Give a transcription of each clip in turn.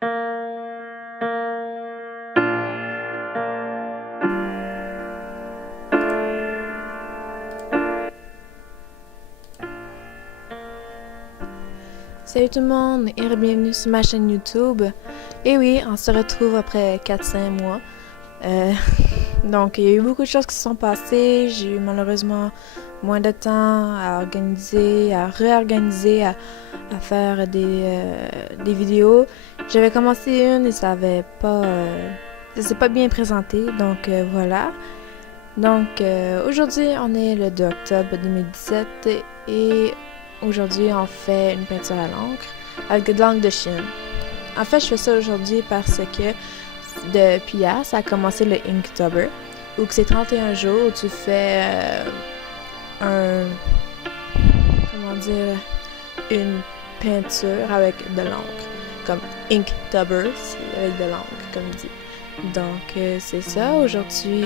Salut tout le monde et bienvenue sur ma chaîne YouTube. Et oui, on se retrouve après 4-5 mois. Euh, donc, il y a eu beaucoup de choses qui se sont passées. J'ai eu malheureusement moins de temps à organiser, à réorganiser, à faire des vidéos. J'avais commencé une et ça s'est pas bien présenté. Donc, voilà. Donc, aujourd'hui, on est le 2 octobre 2017 et aujourd'hui, on fait une peinture à l'encre avec de l'encre de Chine. En fait, je fais ça aujourd'hui parce que depuis hier, ça a commencé le Inktober, où c'est 31 jours où tu fais comment dire, une peinture avec de l'encre. Comme Inktober, c'est avec de l'encre, comme dit. Donc, c'est ça. Aujourd'hui,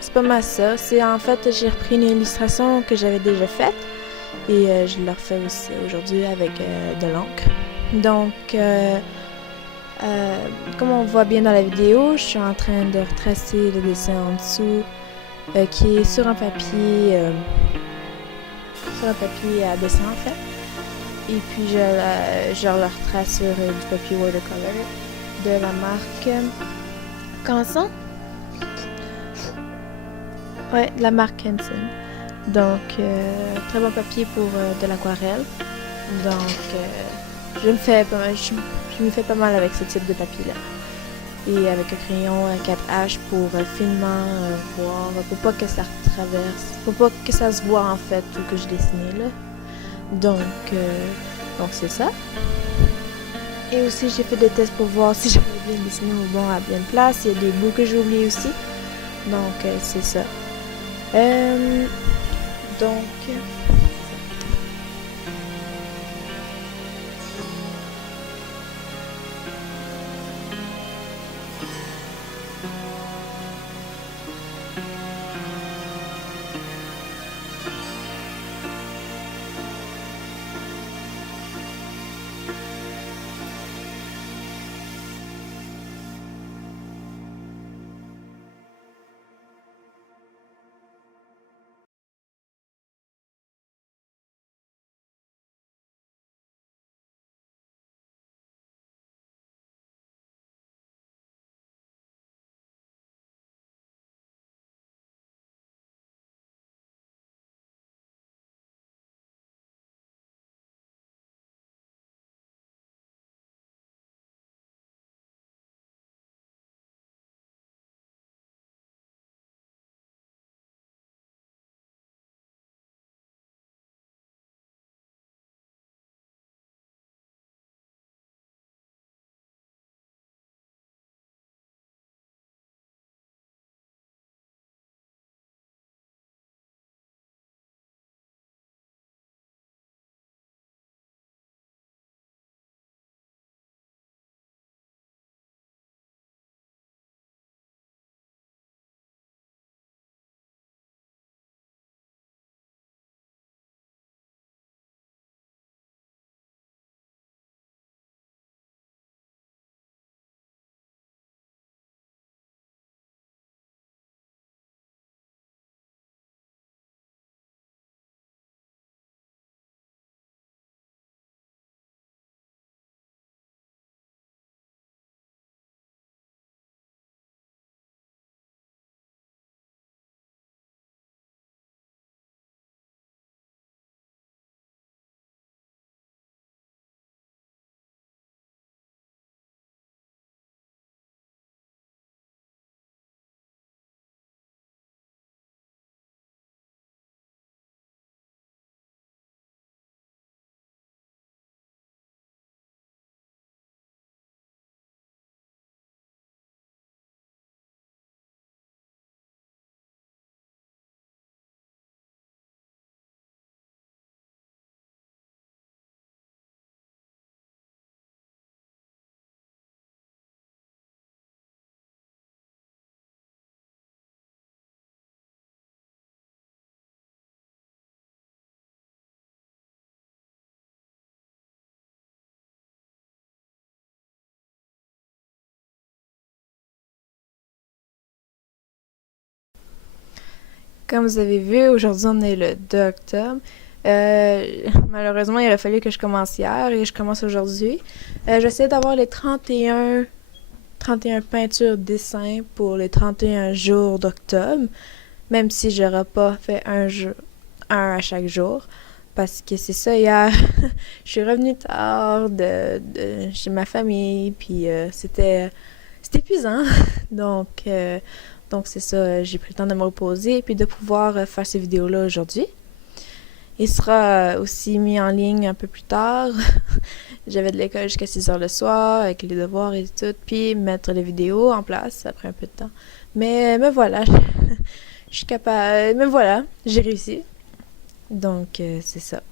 c'est pas mal ça. C'est en fait, j'ai repris une illustration que j'avais déjà faite et je la refais aussi aujourd'hui avec de l'encre. Donc, comme on voit bien dans la vidéo, je suis en train de retracer le dessin en dessous qui est sur un papier à dessin en fait. Et puis je le retrace sur du papier watercolor de la marque comment ça? Ouais, de la marque Hanson. Donc très bon papier pour de l'aquarelle. Donc je me fais pas mal avec ce type de papier là. Et avec un crayon 4H pour finement voir, pour pas que ça traverse, pour pas que ça se voit en fait tout que je dessinais là. Donc c'est ça. Et aussi j'ai fait des tests pour voir si j'avais bien dessiné au bon à bien de place. Il y a des bouts que j'ai oubliés aussi. Donc c'est ça. Donc Comme vous avez vu, aujourd'hui on est le 2 octobre. Malheureusement, il aurait fallu que je commence hier et je commence aujourd'hui. J'essaie d'avoir les 31 peintures dessins pour les 31 jours d'octobre, même si j'aurais pas fait un à chaque jour. Parce que c'est ça, hier, je suis revenue tard de chez ma famille, puis c'était épuisant. Donc, euh, donc c'est ça, j'ai pris le temps de me reposer et puis de pouvoir faire ces vidéos-là aujourd'hui. Il sera aussi mis en ligne un peu plus tard. J'avais de l'école jusqu'à 6 heures le soir avec les devoirs et tout, puis mettre les vidéos en place après un peu de temps. Mais voilà, je suis capable. Mais voilà, j'ai réussi. Donc, c'est ça.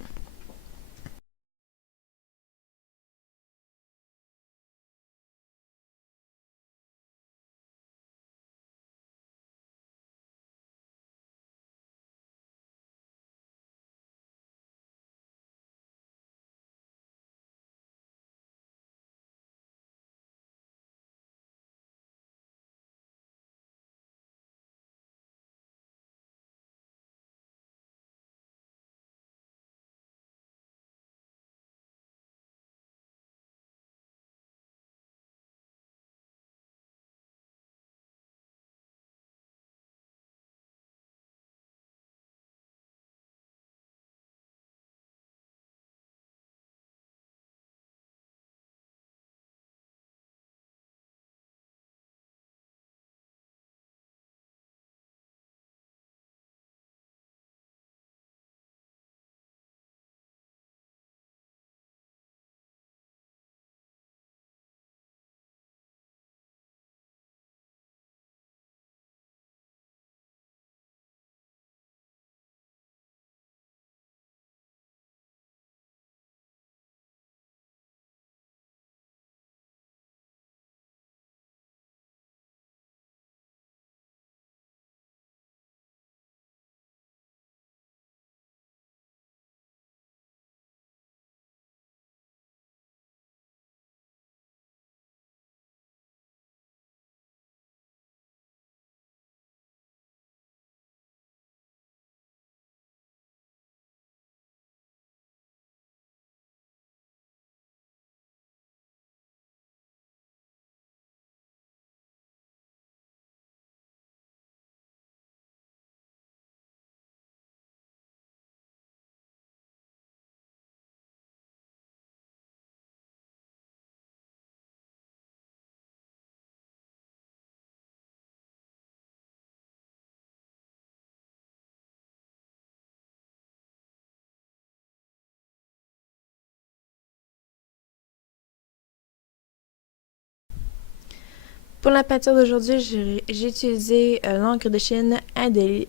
Pour la peinture d'aujourd'hui, j'ai utilisé l'encre de Chine indélébile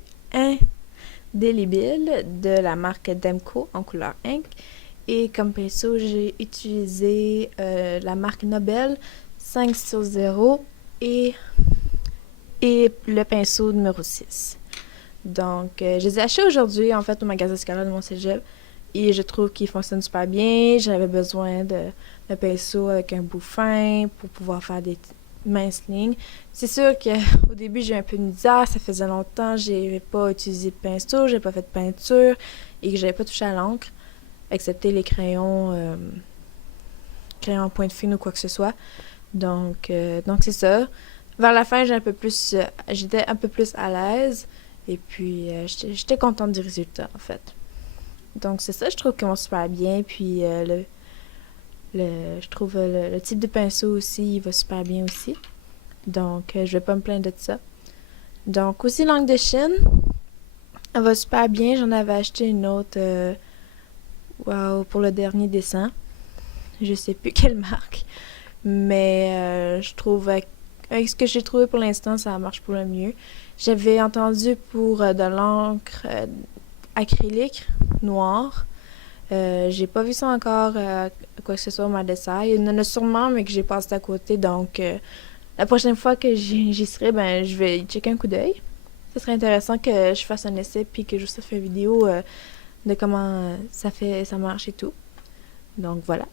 de la marque Demco en couleur ink. Et comme pinceau, j'ai utilisé la marque Nobel 5 sur 0 et, et le pinceau numéro 6. Donc, je les ai achetés aujourd'hui, en fait, au magasin scolaire de mon cégep. Et je trouve qu'ils fonctionnent super bien. J'avais besoin de pinceau avec un bout fin pour pouvoir faire des minces lignes. C'est sûr qu'au début, j'ai eu un peu de misère. Ça faisait longtemps que j'avais pas utilisé de pinceau, j'ai pas fait de peinture et que j'avais pas touché à l'encre, excepté les crayons à pointe fine ou quoi que ce soit. Donc c'est ça. Vers la fin, j'étais un peu plus à l'aise. Et puis, j'étais contente du résultat, en fait. Donc, c'est ça, je trouve qu'ils vont super bien. Puis, je trouve le type de pinceau aussi, il va super bien aussi. Donc, je vais pas me plaindre de ça. Donc, aussi, l'encre de Chine, elle va super bien. J'en avais acheté une autre wow, pour le dernier dessin. Je sais plus quelle marque. Mais je trouve, avec ce que j'ai trouvé pour l'instant, ça marche pour le mieux. J'avais entendu pour de l'encre acrylique noire. J'ai pas vu ça encore, quoi que ce soit au magasin. Il y en a sûrement, mais que j'ai passé à côté. Donc, la prochaine fois que j'y serai, ben, je vais y checker un coup d'œil. Ce serait intéressant que je fasse un essai puis que je vous fasse une vidéo de comment ça marche et tout. Donc, voilà.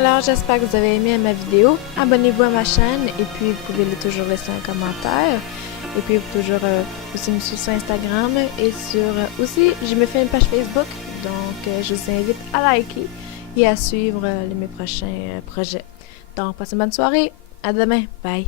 Alors, j'espère que vous avez aimé ma vidéo. Abonnez-vous à ma chaîne et puis vous pouvez toujours laisser un commentaire. Et puis, vous pouvez toujours aussi me suivre sur Instagram et aussi, je me fais une page Facebook. Donc, je vous invite à liker et à suivre mes prochains projets. Donc, passez une bonne soirée. À demain. Bye.